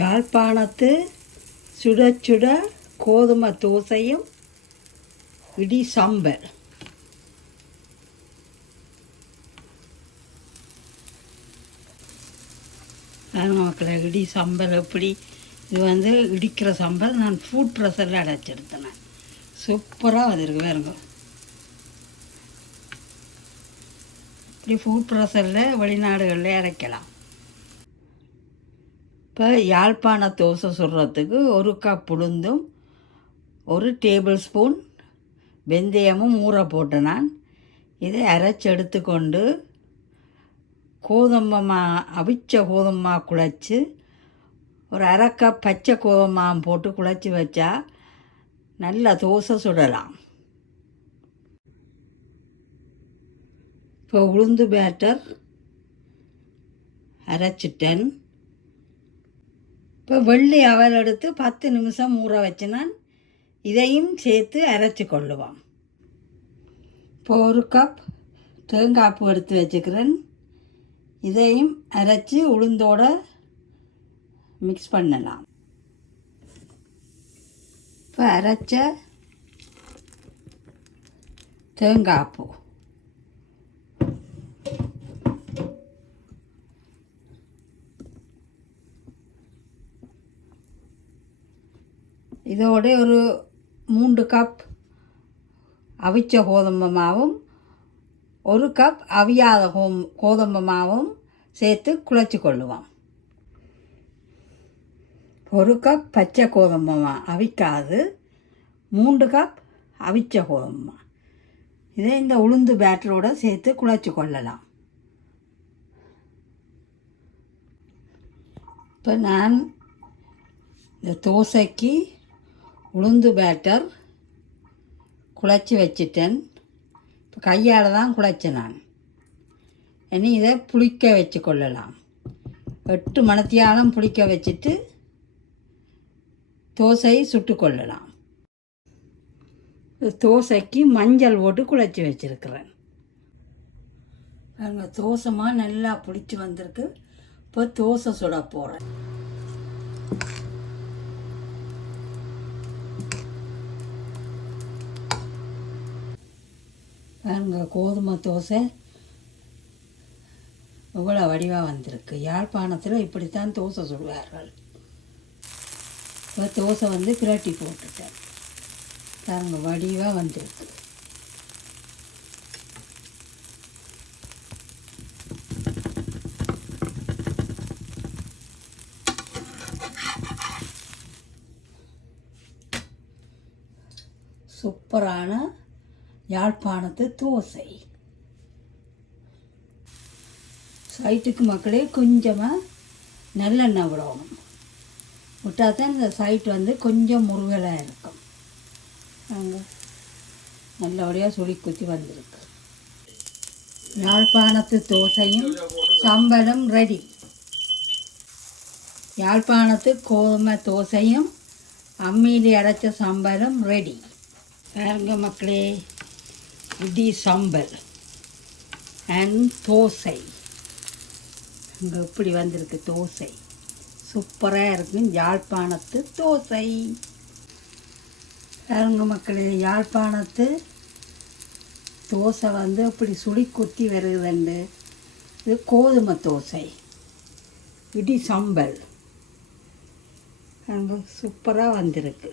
யாழ்ப்பாணத்து சுட சுட கோதுமை தோசையும் இடி சாம்பல். மக்களை இடி சாம்பல் எப்படி இது இடிக்கிற சாம்பல் நான் ஃபுட் ப்ரெஷரில் அடைச்செடுத்தேன். சூப்பராக வந்திருக்கு வேறுங்க. இப்படி ஃபுட் ப்ரெஷரில் வெளிநாடுகளில் அரைக்கலாம். இப்போ யாழ்ப்பாண தோசை சுடுறதுக்கு 1 கப் உளுந்தும் 1 டேபிள் ஸ்பூன் வெந்தயமும் ஊற போட்டு நான் இதை அரைச்சி எடுத்துக்கொண்டு கோதுமை அவிச்ச கோதுமை குழச்சி ஒரு 1/2 கப் பச்சை கோதுமை போட்டு குழச்சி வச்சா நல்லா தோசை சுடலாம். இப்போ உளுந்து பேட்டர் அரைச்சிட்டேன். இப்போ வெள்ளி அவல் எடுத்து 10 நிமிஷம் ஊற வச்சு நான் இதையும் சேர்த்து அரைச்சி கொள்ளுவோம். இப்போ 1 கப் தேங்காய் பூ எடுத்து வச்சுக்கிறேன். இதையும் அரைச்சி உளுந்தோடு மிக்ஸ் பண்ணலாம். இப்போ அரைச்ச தேங்காய் பூ இதோட ஒரு 3 கப் அவிச்ச கோதுமை மாவும் 1 கப் அவியாத கோதுமை மாவும் சேர்த்து குழச்சி கொள்ளுவோம். 1 கப் பச்சை கோதுமை மா அவிக்காது 3 கப் அவிச்ச கோதுமை மா இதை இந்த உளுந்து பேட்டரோடு சேர்த்து குழச்சி கொள்ளலாம். இப்போ நான் இந்த தோசைக்கு உளுந்து பேட்டர் குழச்சி வச்சிட்டேன். இப்போ கையால் தான் குழச்சேன் நான். இனி இதை புளிக்க வச்சு கொள்ளலாம். 8 மணித்தியாலம் புளிக்க வச்சுட்டு தோசையை சுட்டு கொள்ளலாம். தோசைக்கு மஞ்சள் போட்டு குழச்சி வச்சுருக்கிறேன். அங்கே தோசைமா நல்லா புளிச்சு வந்திருக்கு. இப்போ தோசை சுட போகிறேன். பாருங்க கோதுமை தோசை எவ்வளோ வடிவாக வந்திருக்கு. யாழ்ப்பாணத்தில் இப்படித்தான் தோசை சுடுவார்கள். இப்போ தோசை பிரட்டி போட்டுட்டேன். பாருங்க வடிவாக வந்திருக்கு. சூப்பரான யாழ்ப்பாணத்து தோசை. சைட்டுக்கு மக்களே கொஞ்சமாக நல்லெண்ணெய் விடணும். விட்டால் தான் இந்த சைட் கொஞ்சம் முருகலாக இருக்கும். அங்கே நல்லபடியாக சுழி குத்தி வந்திருக்கு. யாழ்ப்பாணத்து தோசையும் சம்பலும் ரெடி. யாழ்ப்பாணத்து கோதுமை தோசையும் அம்மியில் அரைச்ச சம்பலும் ரெடி. பாருங்க மக்களே, இடி சாம்பல் அண்ட் தோசை. இங்கே இப்படி வந்திருக்கு தோசை. சூப்பராக இருக்கும் யாழ்ப்பாணத்து தோசை. பாருங்க மக்களே, யாழ்ப்பாணத்து தோசை இப்படி சுழி குத்தி வருதுண்டு. இது கோதுமை தோசை இடி சாம்பல். அங்கே சூப்பராக வந்திருக்கு.